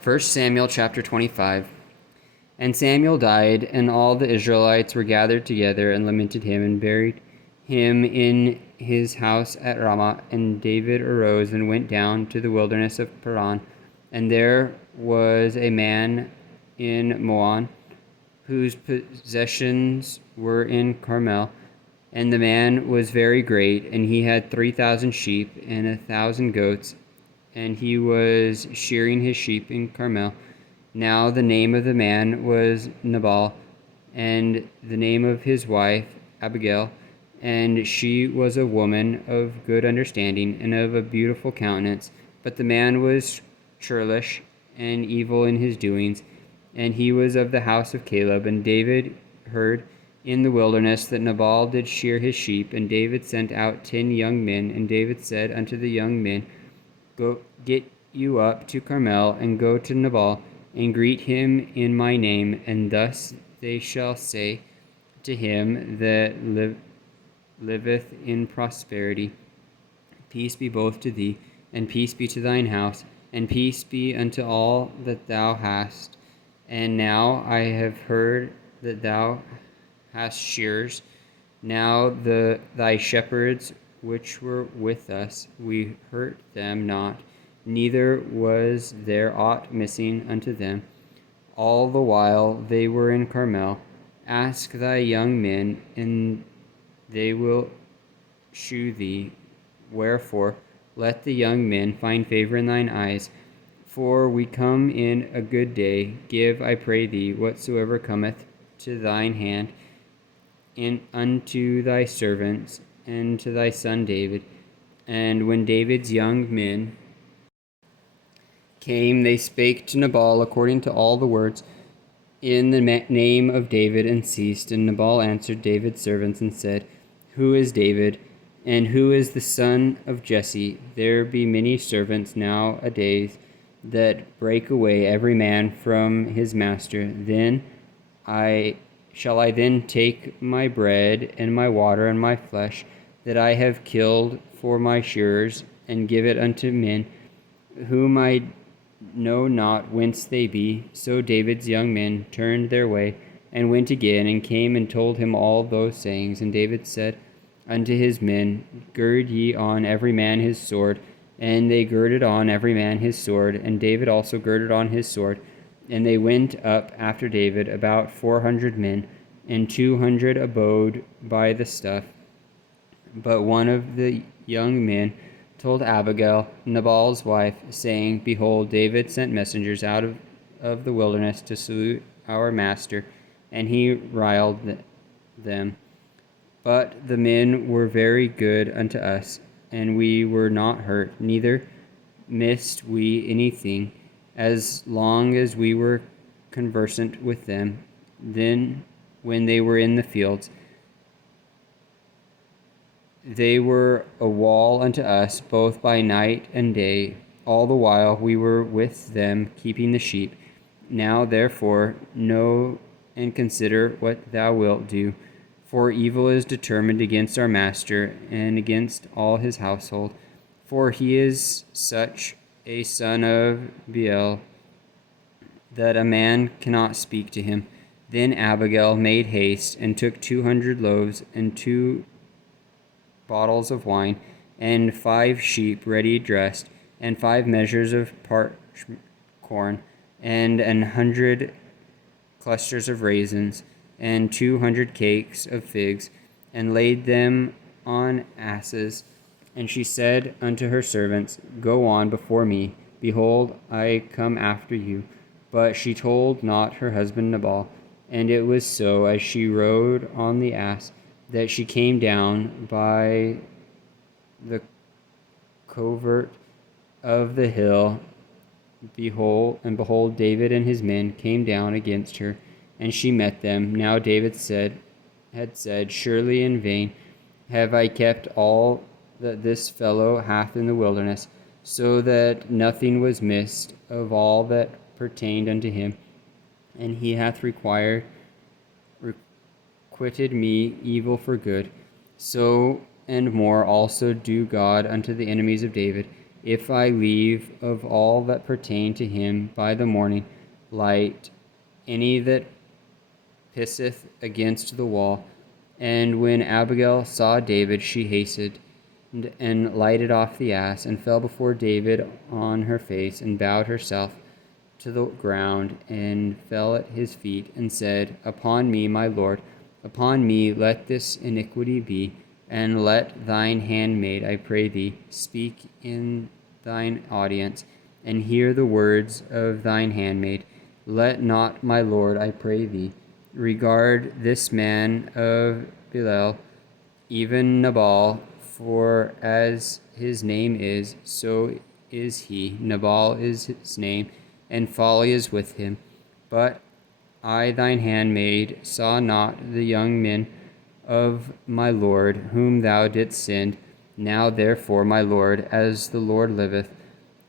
First Samuel chapter 25. And Samuel died, and all the Israelites were gathered together and lamented him and buried him in his house at Ramah. And David arose and went down to the wilderness of Paran. And there was a man in Moab whose possessions were in Carmel. And the man was very great, and he had 3,000 sheep and 1,000 goats, and he was shearing his sheep in Carmel. Now the name of the man was Nabal, and the name of his wife Abigail, and she was a woman of good understanding and of a beautiful countenance. But the man was churlish and evil in his doings, and he was of the house of Caleb. And David heard in the wilderness that Nabal did shear his sheep, and David sent out 10 young men. And David said unto the young men, Go get you up to Carmel, and go to Nabal, and greet him in my name, and thus they shall say to him that liveth in prosperity, Peace be both to thee, and peace be to thine house, and peace be unto all that thou hast. And now I have heard that thou hast shearers. Now thy shepherds which were with us, we hurt them not, neither was there aught missing unto them. All the while they were in Carmel. Ask thy young men, and they will shew thee. Wherefore let the young men find favor in thine eyes, for we come in a good day. Give, I pray thee, whatsoever cometh to thine hand, and unto thy servants, and to thy son David. And when David's young men came, they spake to Nabal according to all the words in the name of David, and ceased. And Nabal answered David's servants and said, Who is David, and who is the son of Jesse? There be many servants nowadays that break away every man from his master. Then shall I then take my bread and my water and my flesh that I have killed for my shearers, and give it unto men whom I know not whence they be? So David's young men turned their way, and went again, and came and told him all those sayings. And David said unto his men, Gird ye on every man his sword. And they girded on every man his sword, and David also girded on his sword. And they went up after David, about 400 men, and 200 abode by the stuff. But one of the young men told Abigail, Nabal's wife, saying, Behold, David sent messengers out of the wilderness to salute our master, and he riled them. But the men were very good unto us, and we were not hurt, neither missed we anything, as long as we were conversant with them. Then, when they were in the fields, they were a wall unto us, both by night and day, all the while we were with them, keeping the sheep. Now therefore know and consider what thou wilt do, for evil is determined against our master, and against all his household, for he is such a son of Beel, that a man cannot speak to him. Then Abigail made haste, and took 200 loaves, and 2 bottles of wine, and 5 sheep ready dressed, and 5 measures of parched corn, and 100 clusters of raisins, and 200 cakes of figs, and laid them on asses. And she said unto her servants, Go on before me, behold, I come after you. But she told not her husband Nabal. And it was so, as she rode on the ass, that she came down by the covert of the hill. Behold, David and his men came down against her, and she met them. Now David had said, Surely in vain have I kept all that this fellow hath in the wilderness, so that nothing was missed of all that pertained unto him. And he hath requited me evil for good. So and more also do God unto the enemies of David. if I leave of all that pertain to him by the morning light any that pisseth against the wall. And when Abigail saw David, she hastened and lighted off the ass, and fell before David on her face, and bowed herself to the ground, and fell at his feet, and said, Upon me, my Lord, upon me let this iniquity be, and let thine handmaid, I pray thee, speak in thine audience, and hear the words of thine handmaid. Let not, my Lord, I pray thee, regard this man of Belial, even Nabal, for as his name is, so is he. Nabal is his name, and folly is with him. But I, thine handmaid, saw not the young men of my Lord, whom thou didst send. Now therefore, my Lord, as the Lord liveth,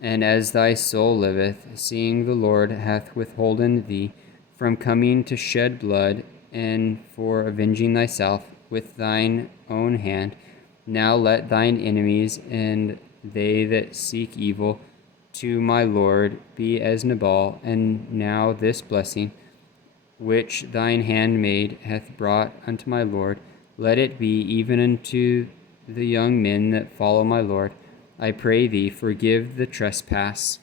and as thy soul liveth, seeing the Lord hath withholden thee from coming to shed blood, and for avenging thyself with thine own hand, now let thine enemies and they that seek evil to my Lord be as Nabal. And now this blessing which thine handmaid hath brought unto my Lord, let it be even unto the young men that follow my Lord. I pray thee, forgive the trespass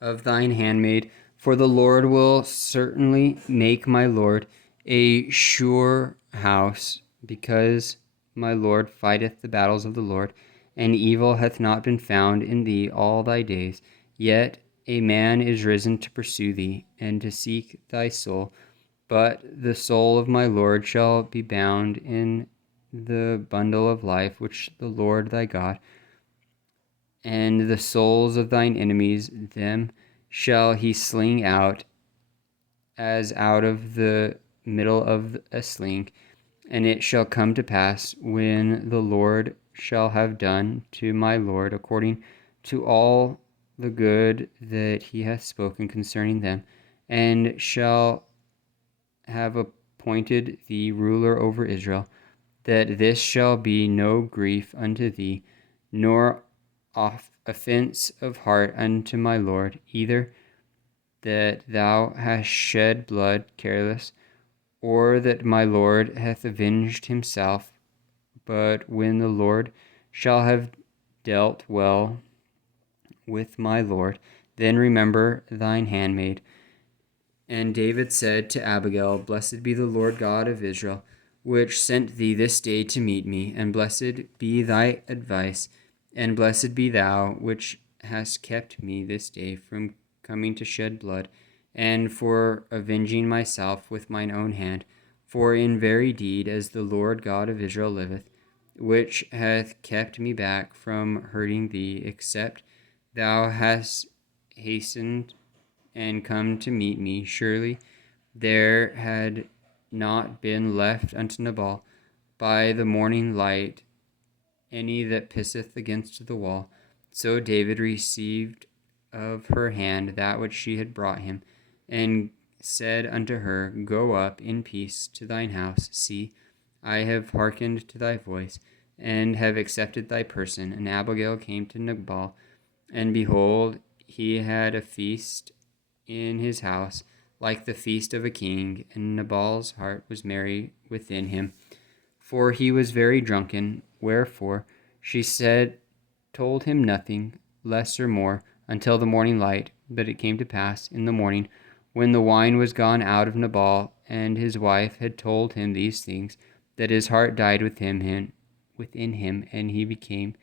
of thine handmaid, for the Lord will certainly make my Lord a sure house, because my Lord fighteth the battles of the Lord, and evil hath not been found in thee all thy days. Yet a man is risen to pursue thee, and to seek thy soul. But the soul of my Lord shall be bound in the bundle of life which the Lord thy God, and the souls of thine enemies, them shall he sling out as out of the middle of a sling. And it shall come to pass, when the Lord shall have done to my Lord according to all the good that he hath spoken concerning them, and shall have appointed thee ruler over Israel, that this shall be no grief unto thee, nor offense of heart unto my Lord, either that thou hast shed blood careless, or that my Lord hath avenged himself. But when the Lord shall have dealt well with my Lord, then remember thine handmaid. And David said to Abigail, Blessed be the Lord God of Israel, which sent thee this day to meet me, and blessed be thy advice, and blessed be thou, which hast kept me this day from coming to shed blood, and for avenging myself with mine own hand. For in very deed, as the Lord God of Israel liveth, which hath kept me back from hurting thee, except thou hast hastened and come to meet me, surely there had not been left unto Nabal by the morning light any that pisseth against the wall. So David received of her hand that which she had brought him, and said unto her, Go up in peace to thine house. See, I have hearkened to thy voice, and have accepted thy person. And Abigail came to Nabal, and behold, he had a feast in his house, like the feast of a king, and Nabal's heart was merry within him, for he was very drunken. Wherefore she told him nothing, less or more, until the morning light. But it came to pass in the morning, when the wine was gone out of Nabal, and his wife had told him these things, that his heart died within him, and he became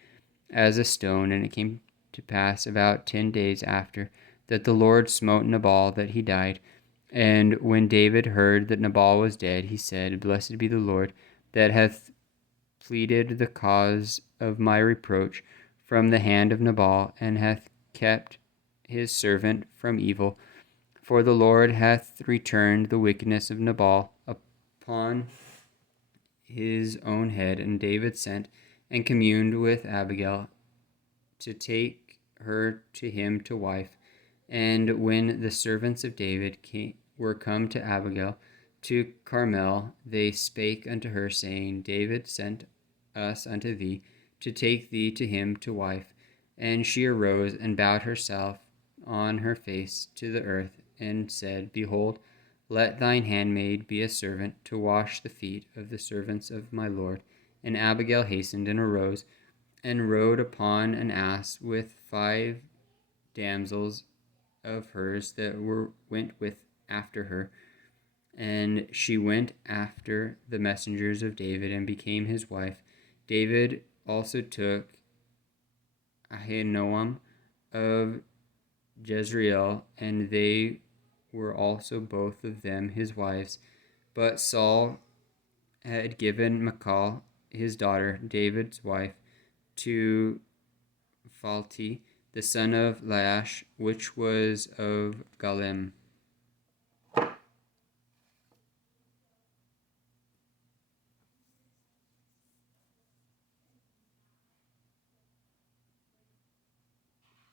as a stone. And it came to pass about 10 days after, that the Lord smote Nabal, that he died. And when David heard that Nabal was dead, he said, Blessed be the Lord, that hath pleaded the cause of my reproach from the hand of Nabal, and hath kept his servant from evil. For the Lord hath returned the wickedness of Nabal upon his own head. And David sent and communed with Abigail to take her to him to wife. And when the servants of David were come to Abigail to Carmel, they spake unto her, saying, David sent us unto thee to take thee to him to wife. And she arose and bowed herself on her face to the earth, and said, Behold, let thine handmaid be a servant to wash the feet of the servants of my Lord. And Abigail hastened and arose, and rode upon an ass with 5 damsels of hers that went with after her. And she went after the messengers of David and became his wife. David also took Ahinoam of Jezreel, and they were also both of them his wives. But Saul had given Michal, his daughter, David's wife, to Phalti, the son of Laish, which was of Galem.